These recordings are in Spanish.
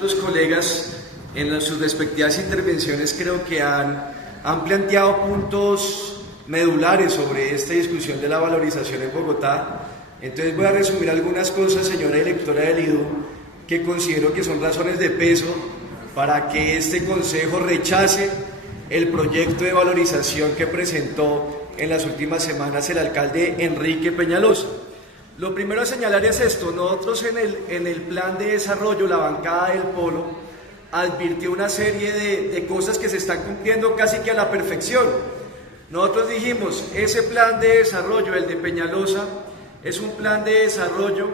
otros colegas en sus respectivas intervenciones creo que han planteado puntos medulares sobre esta discusión de la valorización en Bogotá. Entonces voy a resumir algunas cosas, señora directora del IDU, que considero que son razones de peso para que este Consejo rechace el proyecto de valorización que presentó en las últimas semanas el alcalde Enrique Peñalosa. Lo primero a señalar es esto: nosotros en el plan de desarrollo, la bancada del Polo advirtió una serie de cosas que se están cumpliendo casi que a la perfección. Nosotros dijimos, ese plan de desarrollo, el de Peñalosa, es un plan de desarrollo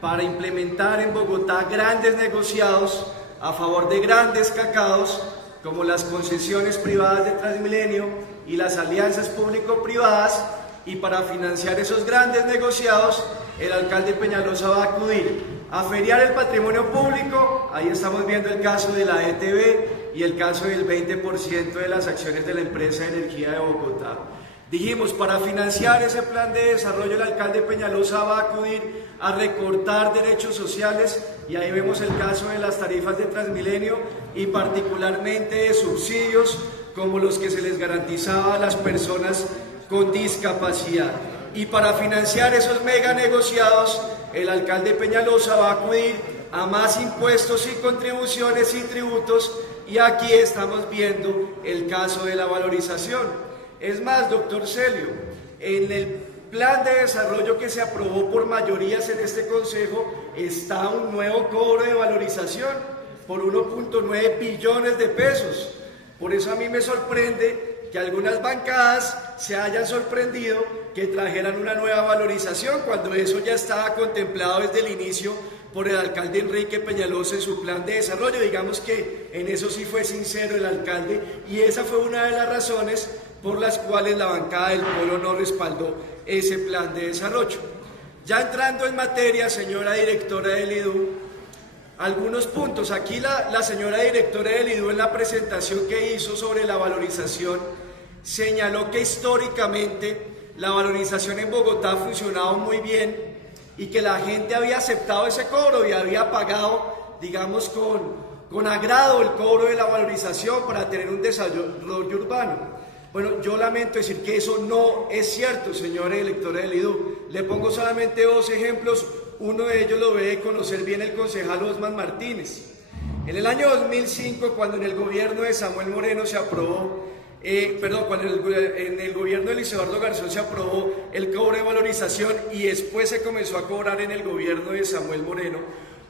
para implementar en Bogotá grandes negociados a favor de grandes cacaos, como las concesiones privadas de Transmilenio y las alianzas público-privadas, y para financiar esos grandes negociados, el alcalde Peñalosa va a acudir a feriar el patrimonio público. Ahí estamos viendo el caso de la ETB y el caso del 20% de las acciones de la empresa de energía de Bogotá. Dijimos, para financiar ese plan de desarrollo, el alcalde Peñalosa va a acudir a recortar derechos sociales, y ahí vemos el caso de las tarifas de Transmilenio y particularmente de subsidios como los que se les garantizaba a las personas con discapacidad. Y para financiar esos mega negociados, el alcalde Peñalosa va a acudir a más impuestos y contribuciones y tributos, y aquí estamos viendo el caso de la valorización. Es más, doctor Celio, en el plan de desarrollo que se aprobó por mayorías en este Consejo está un nuevo cobro de valorización por 1.9 billones de pesos. Por eso a mí me sorprende que algunas bancadas se hayan sorprendido que trajeran una nueva valorización, cuando eso ya estaba contemplado desde el inicio por el alcalde Enrique Peñalosa en su plan de desarrollo. Digamos que en eso sí fue sincero el alcalde, y esa fue una de las razones por las cuales la bancada del Polo no respaldó ese plan de desarrollo. Ya entrando en materia, señora directora del IDU, algunos puntos. Aquí la señora directora del IDU, en la presentación que hizo sobre la valorización, señaló que históricamente la valorización en Bogotá ha funcionado muy bien y que la gente había aceptado ese cobro y había pagado, digamos, con agrado el cobro de la valorización para tener un desarrollo urbano. Bueno, yo lamento decir que eso no es cierto, señora directora del IDU. Le pongo solamente dos ejemplos. Uno de ellos lo debe conocer bien el concejal Osman Martínez. En el año 2005, cuando en el gobierno de Samuel Moreno se aprobó, cuando en el gobierno de Luis Eduardo Garzón se aprobó el cobro de valorización y después se comenzó a cobrar en el gobierno de Samuel Moreno,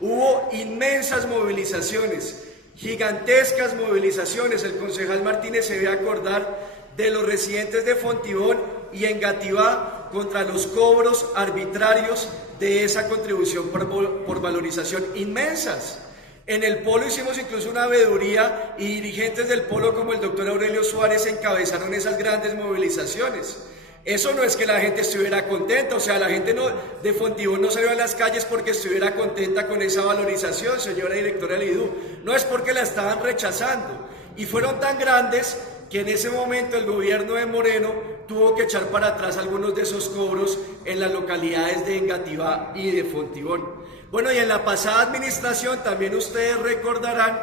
hubo inmensas movilizaciones, gigantescas movilizaciones. El concejal Martínez se debe acordar de los residentes de Fontibón y Engativá contra los cobros arbitrarios de esa contribución por valorización, inmensas. En el Polo hicimos incluso una veeduría y dirigentes del Polo como el doctor Aurelio Suárez encabezaron esas grandes movilizaciones. Eso no es que la gente estuviera contenta, o sea, la gente de Fontibón no salió a las calles porque estuviera contenta con esa valorización, señora directora del IDU, no es porque la estaban rechazando, y fueron tan grandes que en ese momento el gobierno de Moreno tuvo que echar para atrás algunos de esos cobros en las localidades de Engativá y de Fontibón. Bueno, y en la pasada administración también ustedes recordarán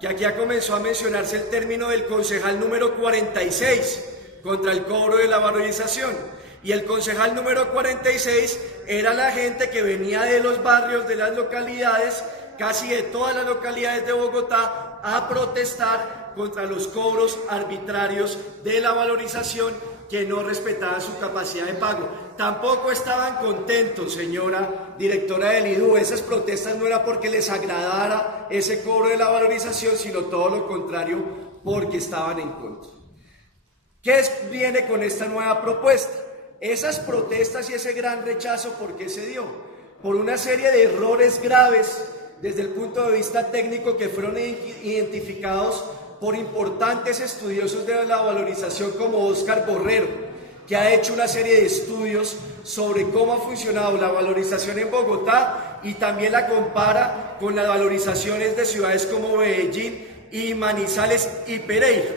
que aquí comenzó a mencionarse el término del concejal número 46 contra el cobro de la valorización. Y el concejal número 46 era la gente que venía de los barrios, de las localidades, casi de todas las localidades de Bogotá, a protestar contra los cobros arbitrarios de la valorización que no respetaban su capacidad de pago. Tampoco estaban contentos, señora directora del IDU. Esas protestas no era porque les agradara ese cobro de la valorización, sino todo lo contrario, porque estaban en contra. ¿Qué viene con esta nueva propuesta? Esas protestas y ese gran rechazo, ¿por qué se dio? Por una serie de errores graves desde el punto de vista técnico que fueron identificados por importantes estudiosos de la valorización como Óscar Borrero, que ha hecho una serie de estudios sobre cómo ha funcionado la valorización en Bogotá y también la compara con las valorizaciones de ciudades como Medellín y Manizales y Pereira.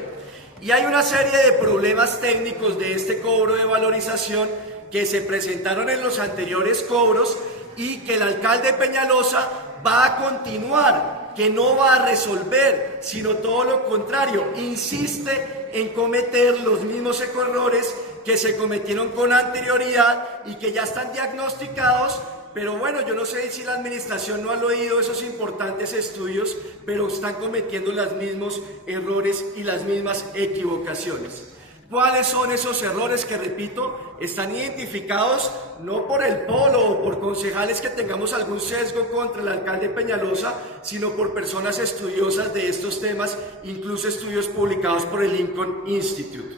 Y hay una serie de problemas técnicos de este cobro de valorización que se presentaron en los anteriores cobros y que el alcalde Peñalosa va a continuar que no va a resolver, sino todo lo contrario, insiste en cometer los mismos errores que se cometieron con anterioridad y que ya están diagnosticados. Pero bueno, yo no sé si la administración no ha oído esos importantes estudios, pero están cometiendo los mismos errores y las mismas equivocaciones. ¿Cuáles son esos errores que, repito, están identificados no por el polo o por concejales que tengamos algún sesgo contra el alcalde Peñalosa, sino por personas estudiosas de estos temas, incluso estudios publicados por el Lincoln Institute?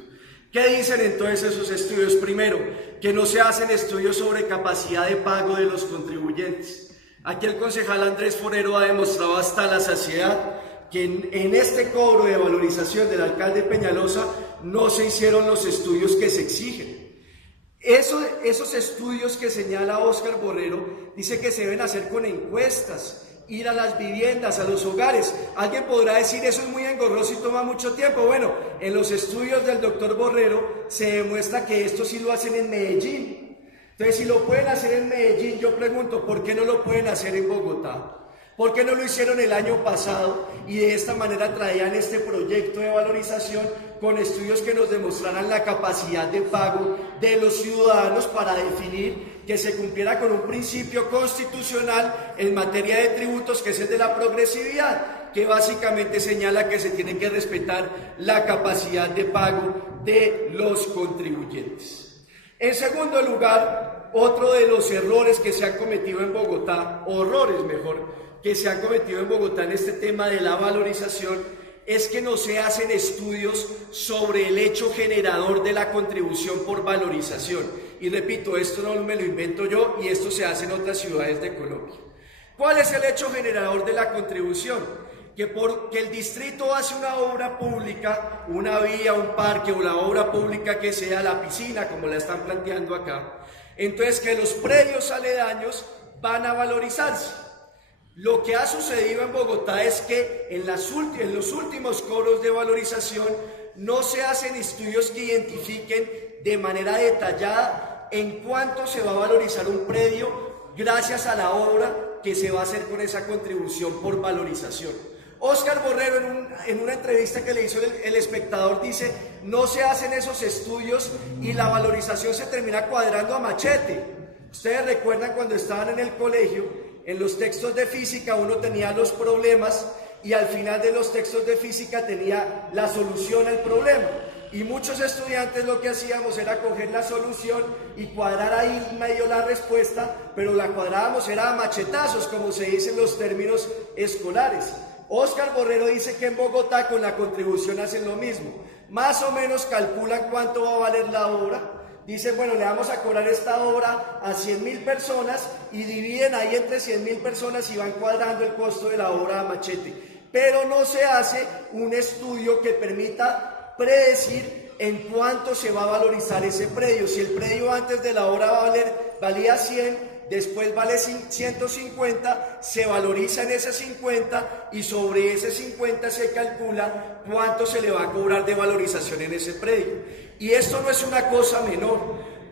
¿Qué dicen entonces esos estudios? Primero, que no se hacen estudios sobre capacidad de pago de los contribuyentes. Aquí el concejal Andrés Forero ha demostrado hasta la saciedad que en este cobro de valorización del alcalde Peñalosa no se hicieron los estudios que se exigen. Esos estudios que señala Óscar Borrero dice que se deben hacer con encuestas, ir a las viviendas, a los hogares. Alguien podrá decir, eso es muy engorroso y toma mucho tiempo. Bueno, en los estudios del doctor Borrero se demuestra que esto sí lo hacen en Medellín. Entonces, si lo pueden hacer en Medellín, yo pregunto, ¿por qué no lo pueden hacer en Bogotá? ¿Por qué no lo hicieron el año pasado y de esta manera traían este proyecto de valorización con estudios que nos demostraran la capacidad de pago de los ciudadanos para definir que se cumpliera con un principio constitucional en materia de tributos, que es el de la progresividad, que básicamente señala que se tiene que respetar la capacidad de pago de los contribuyentes? En segundo lugar, otro de los errores que se han cometido en Bogotá, que se han cometido en Bogotá en este tema de la valorización, es que no se hacen estudios sobre el hecho generador de la contribución por valorización. Y repito, esto no me lo invento yo y esto se hace en otras ciudades de Colombia. ¿Cuál es el hecho generador de la contribución? Que porque el distrito hace una obra pública, una vía, un parque o la obra pública que sea la piscina, como la están planteando acá, entonces que los predios aledaños van a valorizarse. Lo que ha sucedido en Bogotá es que en los últimos cobros de valorización no se hacen estudios que identifiquen de manera detallada en cuánto se va a valorizar un predio gracias a la obra que se va a hacer con esa contribución por valorización. Óscar Borrero en una entrevista que le hizo el Espectador dice, no se hacen esos estudios y la valorización se termina cuadrando a machete. Ustedes recuerdan cuando estaban en el colegio, en los textos de física uno tenía los problemas y al final de los textos de física tenía la solución al problema. Y muchos estudiantes lo que hacíamos era coger la solución y cuadrar ahí medio la respuesta, pero la cuadrábamos era a machetazos, como se dice en los términos escolares. Óscar Borrero dice que en Bogotá con la contribución hacen lo mismo. Más o menos calculan cuánto va a valer la obra. Dicen, bueno, le vamos a cobrar esta obra a 100.000 personas y dividen ahí entre 100.000 personas y van cuadrando el costo de la obra a machete. Pero no se hace un estudio que permita predecir en cuánto se va a valorizar ese predio. Si el predio antes de la obra valía 100, después vale 150, se valoriza en ese 50 y sobre ese 50 se calcula cuánto se le va a cobrar de valorización en ese predio. Y esto no es una cosa menor,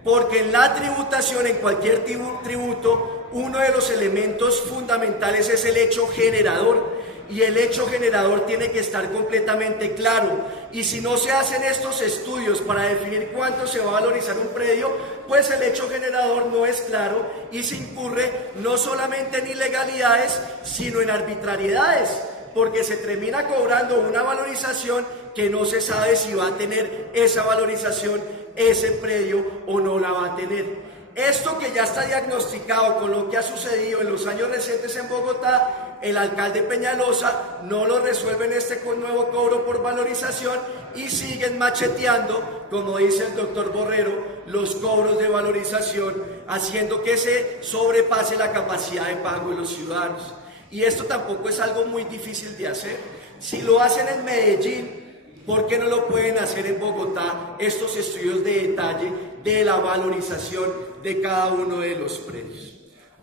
porque en la tributación, en cualquier tributo, uno de los elementos fundamentales es el hecho generador. Y el hecho generador tiene que estar completamente claro. Y si no se hacen estos estudios para definir cuánto se va a valorizar un predio, pues el hecho generador no es claro y se incurre no solamente en ilegalidades, sino en arbitrariedades, porque se termina cobrando una valorización que no se sabe si va a tener esa valorización, ese predio o no la va a tener. Esto que ya está diagnosticado con lo que ha sucedido en los años recientes en Bogotá, el alcalde Peñalosa no lo resuelve en este nuevo cobro por valorización y siguen macheteando, como dice el doctor Borrero, los cobros de valorización, haciendo que se sobrepase la capacidad de pago de los ciudadanos. Y esto tampoco es algo muy difícil de hacer. Si lo hacen en Medellín, ¿por qué no lo pueden hacer en Bogotá estos estudios de detalle de la valorización de cada uno de los predios?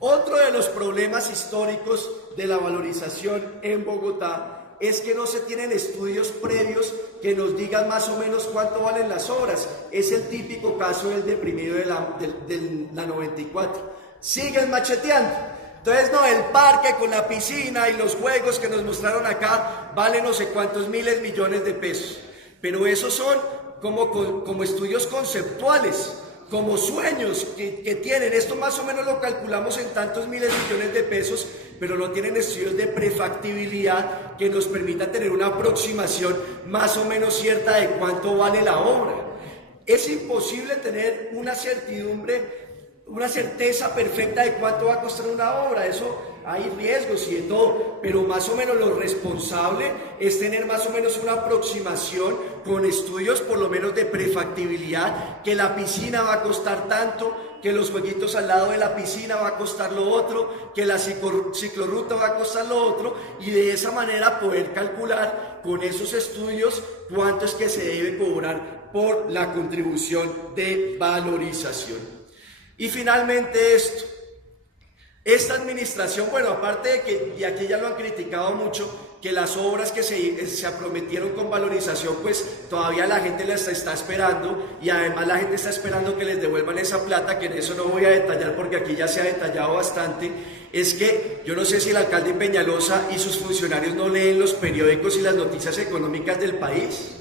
Otro de los problemas históricos de la valorización en Bogotá es que no se tienen estudios previos que nos digan más o menos cuánto valen las obras. Es el típico caso del deprimido de la 94. Siguen macheteando. Entonces, no, el parque con la piscina y los juegos que nos mostraron acá vale no sé cuántos miles millones de pesos. Pero esos son como estudios conceptuales, como sueños que tienen. Esto más o menos lo calculamos en tantos miles millones de pesos, pero no tienen estudios de prefactibilidad que nos permitan tener una aproximación más o menos cierta de cuánto vale la obra. Es imposible tener una certidumbre, una certeza perfecta de cuánto va a costar una obra. Eso hay riesgos y de todo, pero más o menos lo responsable es tener más o menos una aproximación con estudios por lo menos de prefactibilidad, que la piscina va a costar tanto, que los jueguitos al lado de la piscina va a costar lo otro, que la ciclorruta va a costar lo otro, y de esa manera poder calcular con esos estudios cuánto es que se debe cobrar por la contribución de valorización. Y finalmente esta administración, bueno, aparte de que, y aquí ya lo han criticado mucho, que las obras que se prometieron con valorización, pues todavía la gente las está esperando, y además la gente está esperando que les devuelvan esa plata, que en eso no voy a detallar porque aquí ya se ha detallado bastante. Es que yo no sé si el alcalde Peñalosa y sus funcionarios no leen los periódicos y las noticias económicas del país.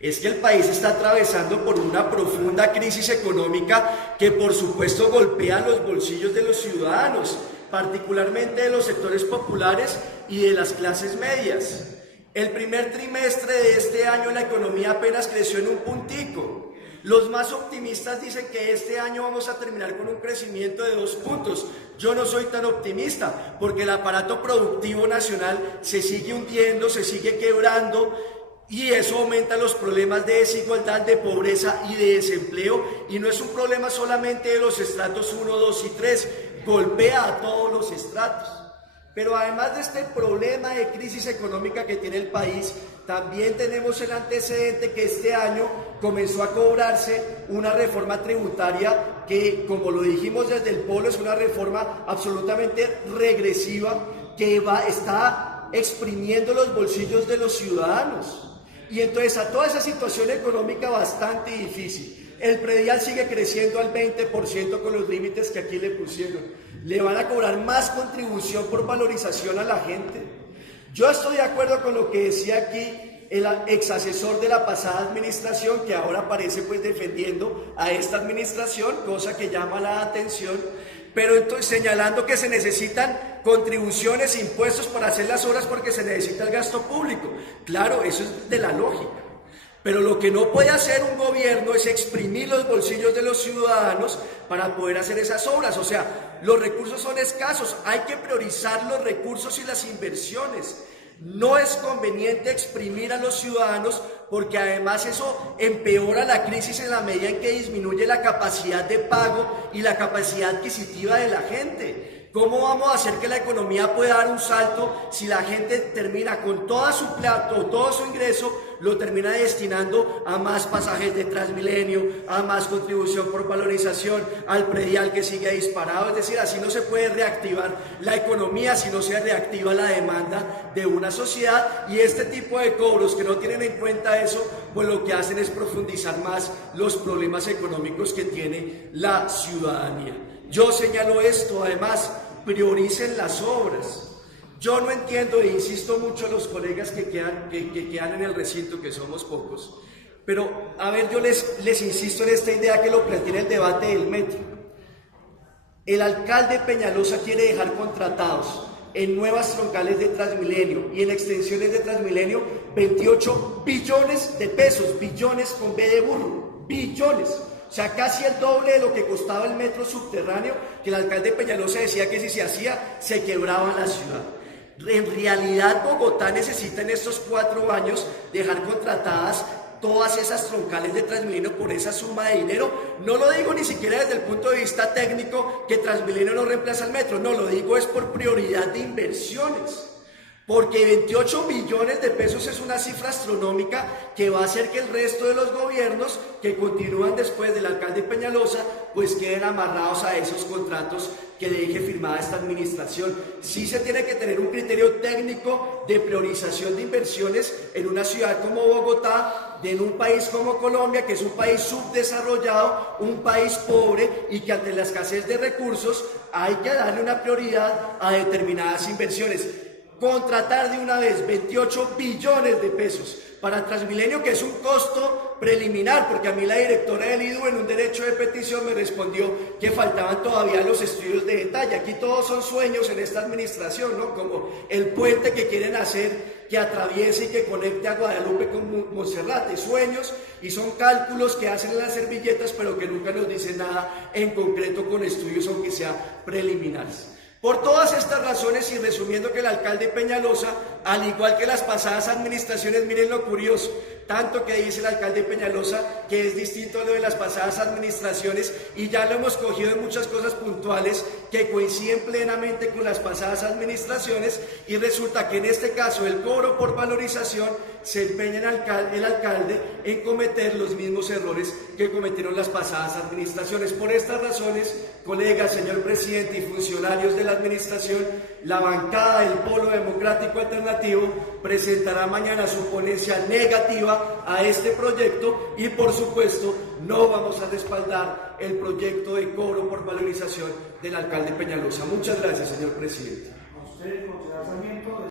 Es que el país está atravesando por una profunda crisis económica que por supuesto golpea los bolsillos de los ciudadanos, particularmente de los sectores populares y de las clases medias. El primer trimestre de este año la economía apenas creció en un puntico. Los más optimistas dicen que este año vamos a terminar con un crecimiento de 2 puntos. Yo no soy tan optimista porque el aparato productivo nacional se sigue hundiendo, se sigue quebrando, y eso aumenta los problemas de desigualdad, de pobreza y de desempleo, y no es un problema solamente de los estratos 1, 2 y 3, golpea a todos los estratos. Pero además de este problema de crisis económica que tiene el país, también tenemos el antecedente que este año comenzó a cobrarse una reforma tributaria que, como lo dijimos desde el Polo, es una reforma absolutamente regresiva que está exprimiendo los bolsillos de los ciudadanos. Y entonces a toda esa situación económica bastante difícil, el predial sigue creciendo al 20% con los límites que aquí le pusieron. Le van a cobrar más contribución por valorización a la gente. Yo estoy de acuerdo con lo que decía aquí el ex asesor de la pasada administración, que ahora aparece pues defendiendo a esta administración, cosa que llama la atención, pero entonces señalando que se necesitan contribuciones, impuestos para hacer las obras porque se necesita el gasto público. Claro, eso es de la lógica. Pero lo que no puede hacer un gobierno es exprimir los bolsillos de los ciudadanos para poder hacer esas obras. O sea, los recursos son escasos, hay que priorizar los recursos y las inversiones. No es conveniente exprimir a los ciudadanos porque además eso empeora la crisis en la medida en que disminuye la capacidad de pago y la capacidad adquisitiva de la gente. ¿Cómo vamos a hacer que la economía pueda dar un salto si la gente termina con toda su plata o todo su ingreso, lo termina destinando a más pasajes de Transmilenio, a más contribución por valorización, al predial que sigue disparado? Es decir, así no se puede reactivar la economía si no se reactiva la demanda de una sociedad, y este tipo de cobros que no tienen en cuenta eso, pues lo que hacen es profundizar más los problemas económicos que tiene la ciudadanía. Yo señalo esto, además, prioricen las obras. Yo no entiendo, e insisto mucho a los colegas que quedan en el recinto, que somos pocos, pero a ver, yo les insisto en esta idea que lo planteé en el debate del metro. El alcalde Peñalosa quiere dejar contratados en nuevas troncales de Transmilenio y en extensiones de Transmilenio 28 billones de pesos, billones con B de burro, billones. O sea, casi el doble de lo que costaba el metro subterráneo, que el alcalde Peñalosa decía que si se hacía, se quebraba la ciudad. En realidad, Bogotá necesita en estos 4 años dejar contratadas todas esas troncales de Transmilenio por esa suma de dinero. No lo digo ni siquiera desde el punto de vista técnico que Transmilenio no reemplaza al metro, no, lo digo es por prioridad de inversiones. Porque 28 billones de pesos es una cifra astronómica que va a hacer que el resto de los gobiernos que continúan después del alcalde Peñalosa pues queden amarrados a esos contratos que deje firmada esta administración. Sí se tiene que tener un criterio técnico de priorización de inversiones en una ciudad como Bogotá, en un país como Colombia, que es un país subdesarrollado, un país pobre y que ante la escasez de recursos hay que darle una prioridad a determinadas inversiones. Contratar de una vez 28 billones de pesos para Transmilenio, que es un costo preliminar, porque a mí la directora del IDU en un derecho de petición me respondió que faltaban todavía los estudios de detalle. Aquí todos son sueños en esta administración, ¿no? Como el puente que quieren hacer que atraviese y que conecte a Guadalupe con Monserrate, sueños y son cálculos que hacen en las servilletas, pero que nunca nos dicen nada en concreto con estudios, aunque sean preliminares. Por todas estas razones, y resumiendo, que el alcalde Peñalosa, al igual que las pasadas administraciones, miren lo curioso, tanto que dice el alcalde Peñalosa que es distinto a lo de las pasadas administraciones, y ya lo hemos cogido en muchas cosas puntuales que coinciden plenamente con las pasadas administraciones, y resulta que en este caso el cobro por valorización se empeña el alcalde en cometer los mismos errores que cometieron las pasadas administraciones. Por estas razones, colegas, señor presidente y funcionarios de la administración, la bancada del Polo Democrático Alternativo presentará mañana su ponencia negativa a este proyecto y, por supuesto, no vamos a respaldar el proyecto de cobro por valorización del alcalde Peñalosa. Muchas gracias, señor presidente.